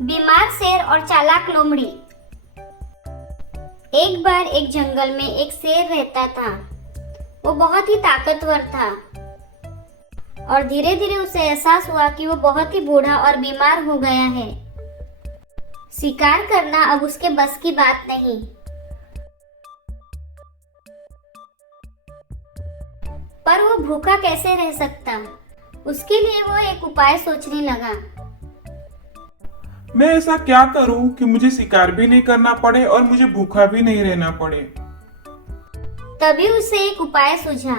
बीमार शेर और चालाक लोमड़ी। एक बार एक जंगल में एक शेर रहता था। वो बहुत ही ताकतवर था और धीरे धीरे उसे एहसास हुआ कि वो बहुत ही बूढ़ा और बीमार हो गया है। शिकार करना अब उसके बस की बात नहीं। पर वो भूखा कैसे रह सकता? उसके लिए वो एक उपाय सोचने लगा। मैं ऐसा क्या करूं कि मुझे शिकार भी नहीं करना पड़े और मुझे भूखा भी नहीं रहना पड़े। तभी उसे एक उपाय सूझा।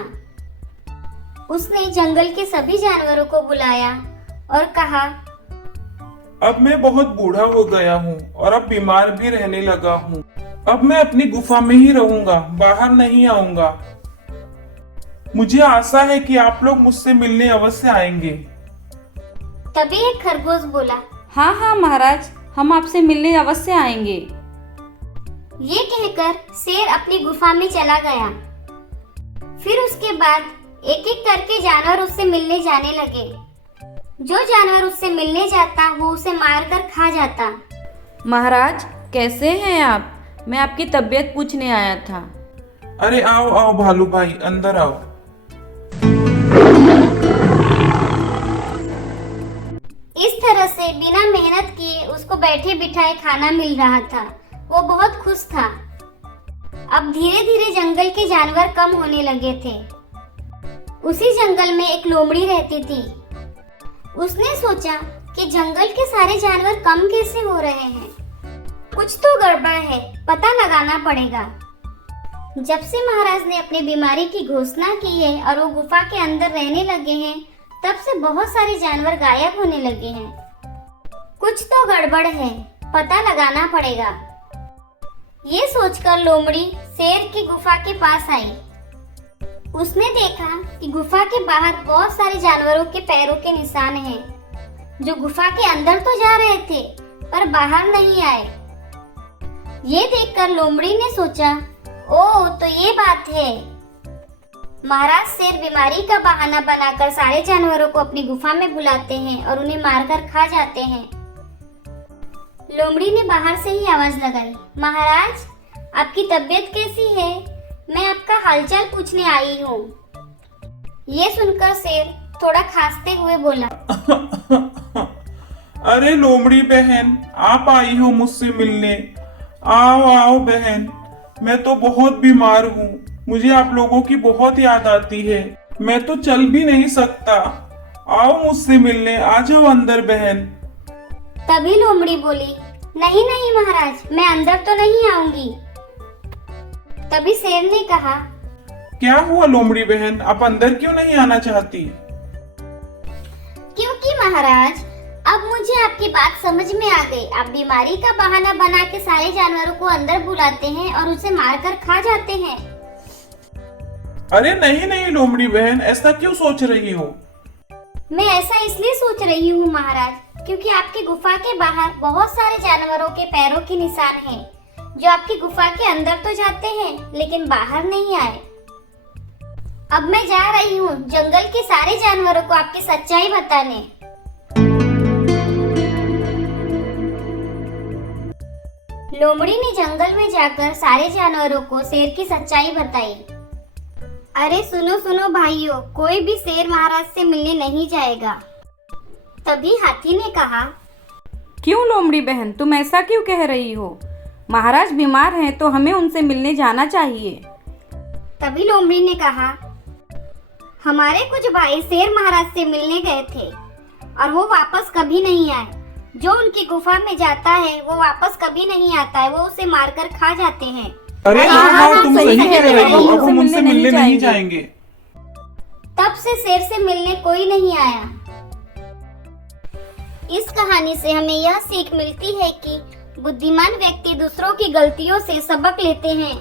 उसने जंगल के सभी जानवरों को बुलाया और कहा, अब मैं बहुत बूढ़ा हो गया हूँ और अब बीमार भी रहने लगा हूँ। अब मैं अपनी गुफा में ही रहूंगा, बाहर नहीं आऊंगा। मुझे आशा है कि आप लोग मुझसे मिलने अवश्य आएंगे। तभी एक खरगोश बोला, हाँ हाँ महाराज, हम आपसे मिलने अवश्य आएंगे। ये कहकर शेर अपनी गुफा में चला गया। फिर उसके बाद एक एक करके जानवर उससे मिलने जाने लगे। जो जानवर उससे मिलने जाता वो उसे मारकर खा जाता। महाराज कैसे हैं आप? मैं आपकी तबीयत पूछने आया था। अरे आओ आओ भालू भाई, अंदर आओ। इस तरह से बिना मेहनत किए उसको बैठे बिठाए खाना मिल रहा था। वो बहुत खुश था। अब धीरे धीरे जंगल के जानवर कम होने लगे थे। उसी जंगल में एक लोमड़ी रहती थी। उसने सोचा कि जंगल के सारे जानवर कम कैसे हो रहे हैं। कुछ तो गड़बड़ है, पता लगाना पड़ेगा। जब से महाराज ने अपनी बीमारी की घोषणा की है और वो गुफा के अंदर रहने लगे हैं, तब से बहुत सारे जानवर गायब होने लगे हैं। कुछ तो गड़बड़ है, पता लगाना पड़ेगा। ये सोचकर लोमड़ी शेर की गुफा के पास आई। उसने देखा कि गुफा के बाहर बहुत सारे जानवरों के पैरों के निशान हैं, जो गुफा के अंदर तो जा रहे थे पर बाहर नहीं आए। ये देखकर लोमड़ी ने सोचा, ओह तो ये बात है। महाराज शेर बीमारी का बहाना बनाकर सारे जानवरों को अपनी गुफा में बुलाते हैं और उन्हें मारकर खा जाते हैं। लोमड़ी ने बाहर से ही आवाज लगाई, महाराज आपकी तबीयत कैसी है? मैं आपका हालचाल पूछने आई हूँ। ये सुनकर शेर थोड़ा खांसते हुए बोला, अरे लोमड़ी बहन, आप आई हो मुझसे मिलने। आओ आओ बहन, मैं तो बहुत बीमार हूँ। मुझे आप लोगों की बहुत याद आती है। मैं तो चल भी नहीं सकता। आओ मुझसे मिलने, आ जाओ अंदर बहन। तभी लोमड़ी बोली, नहीं नहीं महाराज, मैं अंदर तो नहीं आऊंगी। तभी शेर ने कहा, क्या हुआ लोमड़ी बहन, आप अंदर क्यों नहीं आना चाहती? क्योंकि महाराज अब मुझे आपकी बात समझ में आ गई। आप बीमारी का बहाना बना के सारे जानवरों को अंदर बुलाते हैं और उसे मारकर खा जाते हैं। अरे नहीं नहीं लोमड़ी बहन, ऐसा क्यों सोच रही हो? मैं ऐसा इसलिए सोच रही हूँ महाराज, क्योंकि आपकी गुफा के बाहर बहुत सारे जानवरों के पैरों के निशान हैं, जो आपकी गुफा के अंदर तो जाते हैं लेकिन बाहर नहीं आए। अब मैं जा रही हूँ जंगल के सारे जानवरों को आपकी सच्चाई बताने। लोमड़ी ने जंगल में जाकर सारे जानवरों को शेर की सच्चाई बताई। अरे सुनो सुनो भाइयों, कोई भी शेर महाराज से मिलने नहीं जाएगा। तभी हाथी ने कहा, क्यों लोमड़ी बहन, तुम ऐसा क्यों कह रही हो? महाराज बीमार हैं तो हमें उनसे मिलने जाना चाहिए। तभी लोमड़ी ने कहा, हमारे कुछ भाई शेर महाराज से मिलने गए थे और वो वापस कभी नहीं आए। जो उनकी गुफा में जाता है वो वापस कभी नहीं आता है, वो उसे मारकर खा जाते हैं। अरे हाँ हाँ, तुम सही कह रही हो। अब उनसे हम उनसे मिलने नहीं जाएंगे। तब से शेर से मिलने कोई नहीं आया। इस कहानी से हमें यह सीख मिलती है कि बुद्धिमान व्यक्ति दूसरों की गलतियों से सबक लेते हैं।